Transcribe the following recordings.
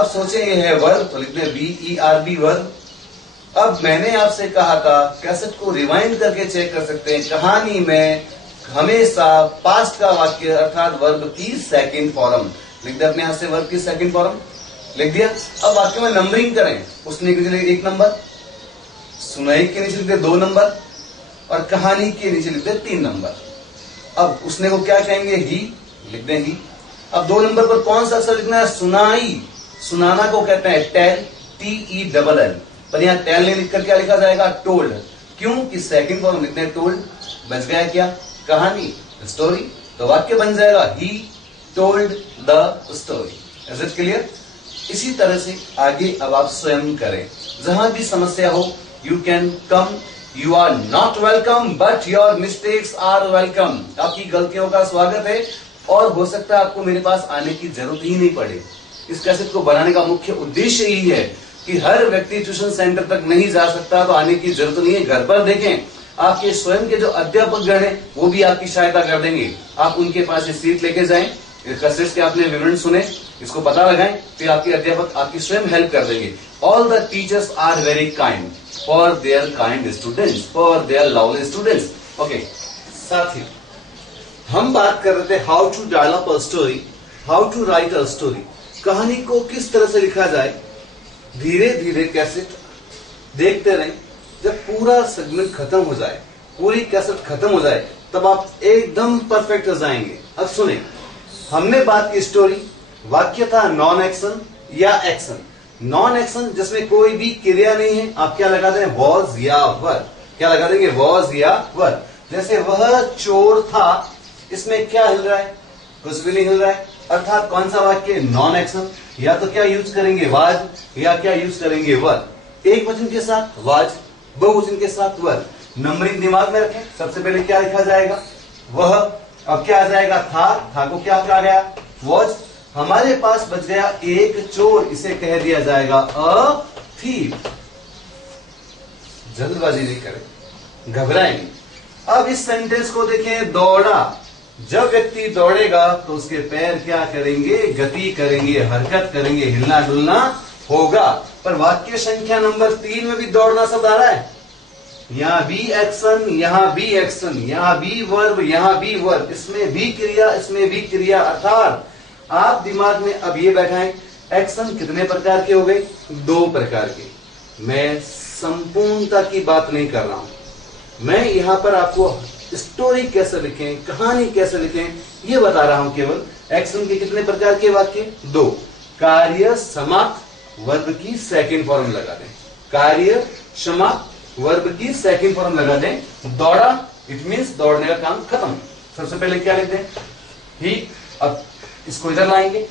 अब सोचें ये है वर्ब, तो लिखते हैं VERB वर्ब। अब मैंने आपसे कहा था कैसेट को रिवाइंड करके चेक कर सकते हैं। कहानी में हमेशा पास्ट का वाक्य अर्थात वर्ब की सेकंड फॉर्म लिख दिया अपने यहां से, वर्ब की सेकंड फॉर्म लिख दिया। अब वाक्य में नंबरिंग करें, उसने के नीचे 1 नंबर, सुनाई के नीचे लिखते 2 नंबर और कहानी के नीचे लिखते 3 नंबर। अब उसने को क्या कहेंगे, ही लिख दें ही। अब 2 नंबर पर कौन सा अक्षर लिखना है, सुनाई। सुनाना को कहते हैं टेल, TELL, पर यहां टेल नहीं लिखकर क्या लिखा जाएगा, टोल्ड। क्यों कि सेकंड फॉर्म लिखते हैं टोल्ड। बच गया क्या, कहानी, स्टोरी। तो वाक्य बन जाएगा he told the story. Is it clear? इसी तरह से आगे अब आप स्वयं करें। जहां भी समस्या हो, you can come. You are not welcome but your mistakes are welcome. आपकी गलतियों का स्वागत है और हो सकता है आपको मेरे पास आने की जरूरत ही नहीं पड़े। इस कैसेट को बनाने का मुख्य उद्देश्य यही है कि हर व्यक्ति ट्यूशन सेंटर तक नहीं जा सकता तो आने की जरूरत नहीं है। घर पर देखें, आपके स्वयं के जो अध्यापक गण हैं वो भी आपकी सहायता कर देंगे। आप उनके पास ये सीट लेके जाएं, कैसेट्स के आपने विवरण सुने, इसको पता लगाएं, फिर आपके अध्यापक आपकी स्वयं हेल्प कर देंगे। All the teachers are very kind for their kind students, for their lovely students. Okay, साथी हम बात कर रहे थे how to develop a story, how to write a story. कहानी को किस तरह से लिखा जाए। धीरे धीरे कैसेट देखते रहें, जब पूरा सेगमेंट खत्म हो जाए, पूरी कैसेट खत्म हो जाए, तब आप एकदम परफेक्ट हो जाएंगे। अब सुने, हमने बात की स्टोरी, वाक्य था नॉन एक्शन या एक्शन। नॉन एक्शन जिसमें कोई भी क्रिया नहीं है, आप क्या लगा दें, वॉज या वर। क्या लगा देंगे, वॉज या वर। जैसे वह चोर था, इसमें क्या हिल रहा है, कुछ भी नहीं हिल रहा है, अर्थात कौन सा वाक्य, नॉन एक्शन। या तो क्या यूज करेंगे, वाज, या क्या यूज करेंगे, वर। एक वचन के साथ वाज, बहुवचन के साथ वर। नंबरिंग दिमाग में रखें, सबसे पहले क्या लिखा जाएगा, वह। अब क्या आ जाएगा, था को क्या कहा गया, वॉज। हमारे पास बच गया एक चोर, इसे कह दिया जाएगा अ थीफ। जल्दबाजी नहीं करें, घबराएं नहीं। अब इस सेंटेंस को देखें, दौड़ा। जब व्यक्ति दौड़ेगा तो उसके पैर क्या करेंगे, गति करेंगे, हरकत करेंगे, हिलना डुलना होगा। पर वाक्य संख्या नंबर 3 में भी दौड़ना शब्द आ रहा है। यहां भी एक्शन, यहां भी एक्शन, यहां भी वर्ब, यहां भी वर्ब, इसमें भी क्रिया, इसमें भी क्रिया। अर्थात आप दिमाग में अब ये बैठाएं, एक्शन कितने प्रकार के हो गए, 2 प्रकार के। मैं संपूर्णता की बात नहीं कर रहा हूं, मैं यहां पर आपको स्टोरी कैसे लिखें, कहानी कैसे लिखें, ये बता रहा हूं। केवल एक्शन के कितने प्रकार के वाक्य, 2। कार्य समाप्त, वर्ब की सेकंड फॉर्म लगा दें। कार्य समाप्त, वर्ब की सेकंड फॉर्म लगा दें। दौड़ा, इट मीन्स दौड़ने का काम खत्म। सबसे पहले क्या लिखते हैं, ही। अब इसको इधर लाएंगे,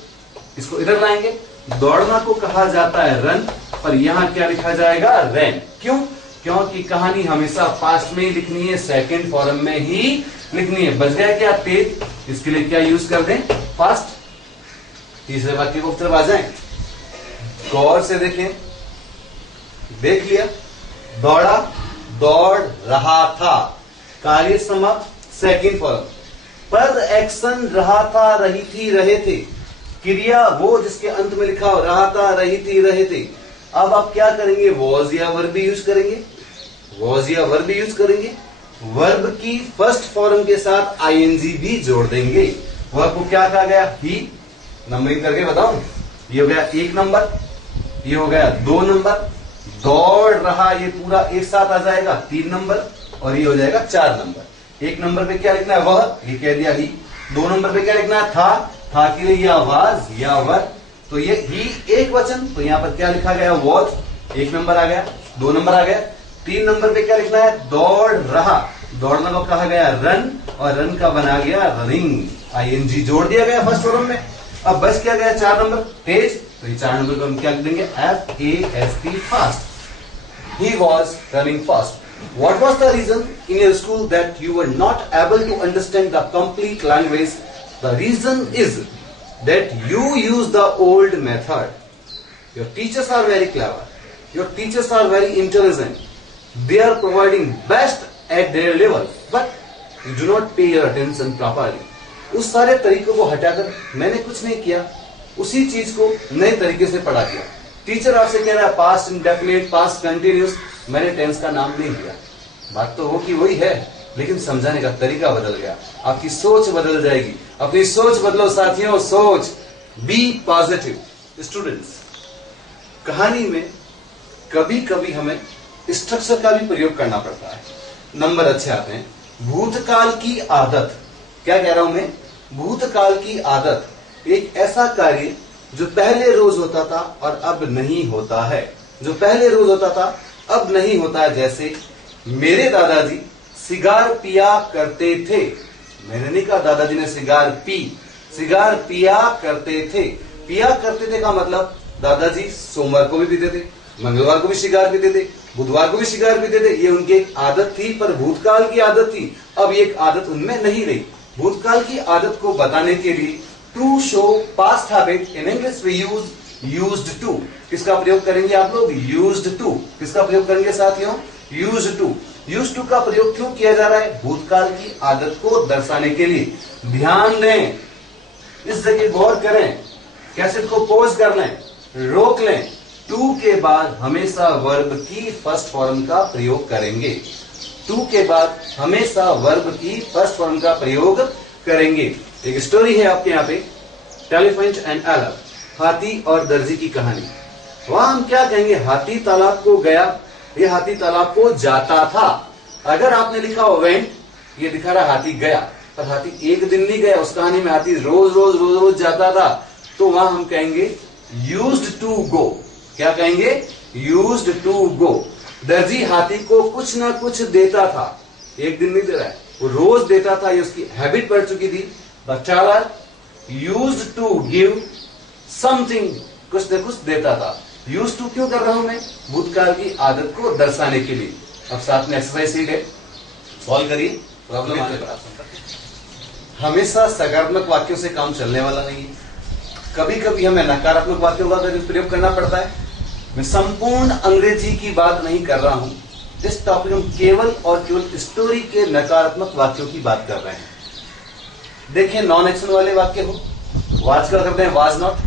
इसको इधर लाएंगे। दौड़ना को कहा जाता है रन, पर यहां क्या लिखा जाएगा, रैन। क्यों? क्योंकि कहानी हमेशा पास्ट में ही लिखनी है, सेकंड फॉर्म में ही लिखनी है। बच गया क्या, तेज। इसके लिए क्या यूज कर दें, फास्ट। तीसरे वाक्य को तरफ आ जाएं, गौर से देखें। देख लिया, दौड़ा, दौड़ रहा था, कार्य समाप्त, सेकंड फॉर्म। पर एक्शन रहा था, रही थी, रहे थे। क्रिया वो जिसके अंत में लिखा हो, रहा था, रही थी, रहे थे। अब आप क्या करेंगे, वॉज या वर्ब यूज करेंगे, वॉज या वर्ब यूज करेंगे। वर्ब की फर्स्ट फॉर्म के साथ आईएनजी भी जोड़ देंगे। वर्ब को क्या कहा गया, ही। नंबरिंग करके बताऊं, ये हो गया 1 नंबर, ये हो गया 2 नंबर। दौड़ रहा, ये पूरा एक साथ आ जाएगा 3 नंबर, और ये हो जाएगा 4 नंबर। 1 नंबर पे क्या लिखना है, वह, ये कह दिया ही। 2 नंबर पे क्या लिखना है, था के लिए या वाज या वर। तो ये ही एक वचन, तो यहां पर क्या लिखा गया, वॉज। 1 नंबर आ गया, 2 नंबर आ गया। 3 नंबर पे क्या लिखना है, दौड़ रहा। दौड़ना को कहा गया रन, और रन का बना गया रनिंग, आईएनजी जोड़ दिया गया फर्स्ट फॉर्म में। अब बस क्या गया, 4 नंबर, तेज। तो ये 4 नंबर को हम क्या लिख देंगे, FAST, fast. He was running fast. What was the reason in your school that you were not able to understand the complete language? The reason is that you use the old method. Your teachers are very clever. Your teachers are very intelligent. They are providing best at their level, but you do not pay your attention properly. उस सारे तरीकों को हटाकर मैंने कुछ नहीं किया, उसी चीज को नए तरीके से पढ़ा दिया। टीचर आपसे कह रहा है पास्ट इंडेफिनिट, पास्ट कंटिन्यूस, मैंने टेंस का नाम नहीं लिया। बात तो हो कि वही है, लेकिन समझाने का तरीका बदल गया। आपकी सोच बदल जाएगी। अपनी सोच बदलो साथियों, सोच। B positive. स्टूडेंट्स, कहानी में कभी कभी हमें स्ट्रक्चर का भी प्रयोग करना पड़ता है। नंबर अच्छे आते हैं। भूतकाल की आदत, क्या कह रहा हूं मैं? भूतकाल की आदत एक ऐसा कार्य जो पहले रोज होता था और अब नहीं होता है। जो पहले रोज होता था अब नहीं होता है। जैसे मेरे दादाजी सिगार पिया करते थे। मैंने नहीं कहा दादाजी ने सिगार पी, सिगार पिया करते थे। पिया करते थे का मतलब दादाजी सोमवार को भी पीते थे, मंगलवार को भी सिगार पीते थे, बुधवार को भी सिगार पीते थे। ये उनकी एक आदत थी, पर भूतकाल की आदत थी। अब ये एक आदत उनमें नहीं रही। भूतकाल की आदत को बताने के लिए to show past habit, in English we use used to. किसका प्रयोग करेंगे आप लोग? Used to. किसका प्रयोग करेंगे साथियों? Used to. यूज्ड टू का प्रयोग क्यों किया जा रहा है? भूतकाल की आदत को दर्शाने के लिए। ध्यान दें, इस जगह गौर करें, कैसेट को पॉज कर लें, रोक लें। टू के बाद हमेशा वर्ब की फर्स्ट फॉर्म का प्रयोग करेंगे। टू के बाद हमेशा वर्ब की फर्स्ट फॉर्म का प्रयोग करेंगे। एक स्टोरी है आपके यहाँ पे, टेलीफेंट एंड एलर, हाथी और दर्जी की कहानी। वहां हम क्या कहेंगे? हाथी तालाब को गया, ये हाथी तालाब को जाता था। अगर आपने लिखा वेंट, ये दिखा रहा हाथी गया, पर हाथी एक दिन नहीं गया। उस कहानी में हाथी रोज रोज रोज रोज जाता था, तो वहां हम कहेंगे यूज्ड टू गो। क्या कहेंगे? Used to go. दर्जी हाथी को कुछ ना कुछ देता था, एक दिन नहीं दे रहा है, वो रोज देता था, ये उसकी हैबिट पड़ चुकी थी। The tailor used to give something, कुछ न कुछ देता था। यूज्ड टू क्यों कर रहा हूं मैं? भूतकाल की आदत को दर्शाने के लिए। अब साथ में एक्सरसाइज सीट है, सॉल्व करिए। प्रॉब्लम आने पर हमेशा सकारात्मक वाक्यों से काम चलने वाला नहीं है। कभी कभी हमें नकारात्मक वाक्यों का प्रयोग करना पड़ता है। मैं संपूर्ण अंग्रेजी की बात नहीं कर रहा हूं। इस टॉपिक में केवल और केवल स्टोरी के नकारात्मक वाक्यों की बात कर रहे हैं। देखिए, नॉन एक्शन वाले वाक्य हो, वाज का कर दें वाज नॉट,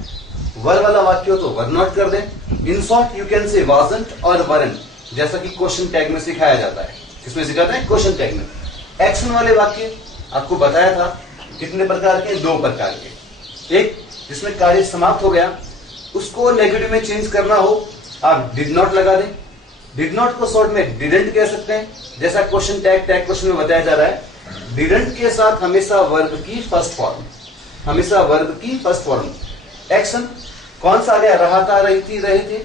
वर वाला वाक्य हो तो वर नॉट कर दें। In short you can say wasn't और वरंट, जैसा कि क्वेश्चन टैग में सिखाया जाता है। किसमें सिखाते हैं? क्वेश्चन टैग में। एक्शन वाले वाक्य आपको बताया था कितने प्रकार के? 2 प्रकार के। एक जिसमें कार्य समाप्त हो गया, उसको नेगेटिव में चेंज करना हो, आप डिड नॉट लगा दें। डिड नॉट को शॉर्ट में डिडंट कह सकते हैं, जैसा क्वेश्चन टैग क्वेश्चन में बताया जा रहा है। डिडंट के साथ हमेशा वर्ब की फर्स्ट फॉर्म, हमेशा वर्ब की फर्स्ट फॉर्म। एक्शन कौन सा आ गया? रहा था, रही थी, रहे थे।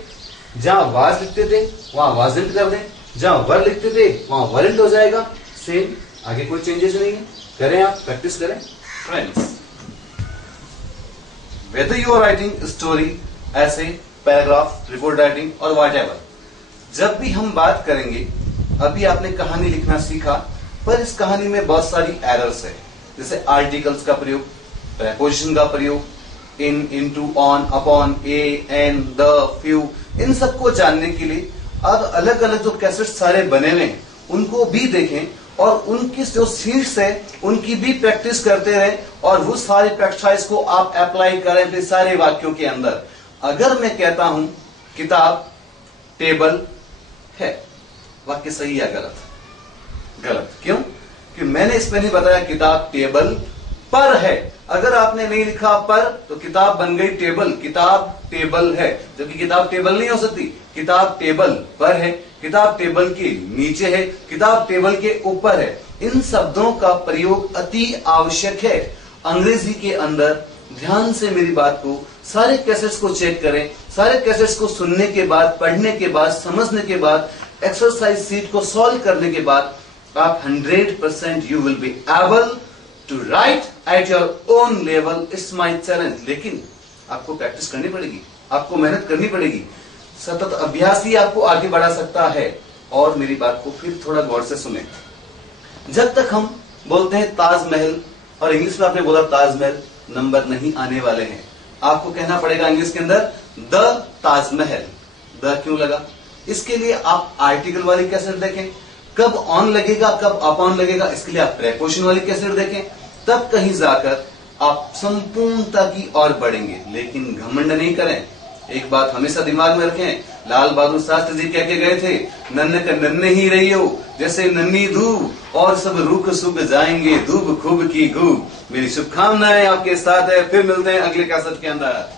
जहां वाज लिखते थे वहां वाजंट कर दें, जहां वर लिखते थे वहां वरंट हो जाएगा। सेम, आगे कोई चेंजेस नहीं है। करें, आप प्रैक्टिस करें। Friends, whether you are writing story, essay, paragraph, report writing और whatever, जब भी हम बात करेंगे, अभी आपने कहानी लिखना सीखा, पर इस कहानी में बहुत सारी एरर्स है। जैसे आर्टिकल्स का प्रयोग, प्रेपोजिशन का प्रयोग, in, into, on, upon, a, an, the, few, इन सबको जानने के लिए अब अलग अलग जो कैसेट सारे बने हुए हैं उनको भी देखें और उनकी जो सीट्स है उनकी भी प्रैक्टिस करते रहें और वो सारी प्रैक्टिस को आप अप्लाई करें अपने सारे वाक्यों के अंदर। अगर मैं कहता हूं किताब टेबल है, वाक्य सही या गलत? गलत। क्यों? कि मैंने इसमें नहीं बताया किताब टेबल पर है। अगर आपने नहीं लिखा पर, तो किताब बन गई टेबल, किताब टेबल है, जबकि किताब टेबल नहीं हो सकती। किताब टेबल पर है, किताब टेबल के नीचे है, किताब टेबल के ऊपर है। इन शब्दों का प्रयोग अति आवश्यक है अंग्रेजी के अंदर। ध्यान से मेरी बात को, सारे कैसेट्स को चेक करें। सारे कैसेट्स को सुनने के बाद, पढ़ने के बाद, समझने के बाद, एक्सरसाइज सीट को सॉल्व करने के बाद आप 100% you will be able to write at your own level. It's my challenge. लेकिन आपको प्रैक्टिस करनी पड़ेगी, आपको मेहनत करनी पड़ेगी। सतत अभ्यास ही आपको आगे बढ़ा सकता है। और मेरी बात को फिर थोड़ा गौर से सुने। जब तक हम बोलते हैं ताजमहल और इंग्लिश में आपने बोला ताजमहल, नंबर नहीं आने वाले हैं। आपको कहना पड़ेगा इंग्लिश के अंदर द ताजमहल। द क्यों लगा? इसके लिए आप आर्टिकल वाली कैसेट देखें, कब ऑन लगेगा कब अपॉन लगेगा, इसके लिए आप प्रेपोजिशन वाली कैसेट देखें। तब कहीं जाकर आप संपूर्णता की ओर बढ़ेंगे, लेकिन घमंड नहीं करें। एक बात हमेशा दिमाग में रखें, लाल बहादुर शास्त्री जी कह के गए थे, नन्न का नन्ने ही रहियो जैसे नन्ही धूप, और सब रुख सुख जाएंगे धूप खूब की खूब। मेरी शुभकामनाएं आपके साथ है। फिर मिलते हैं अगले कैसेट के अंदर।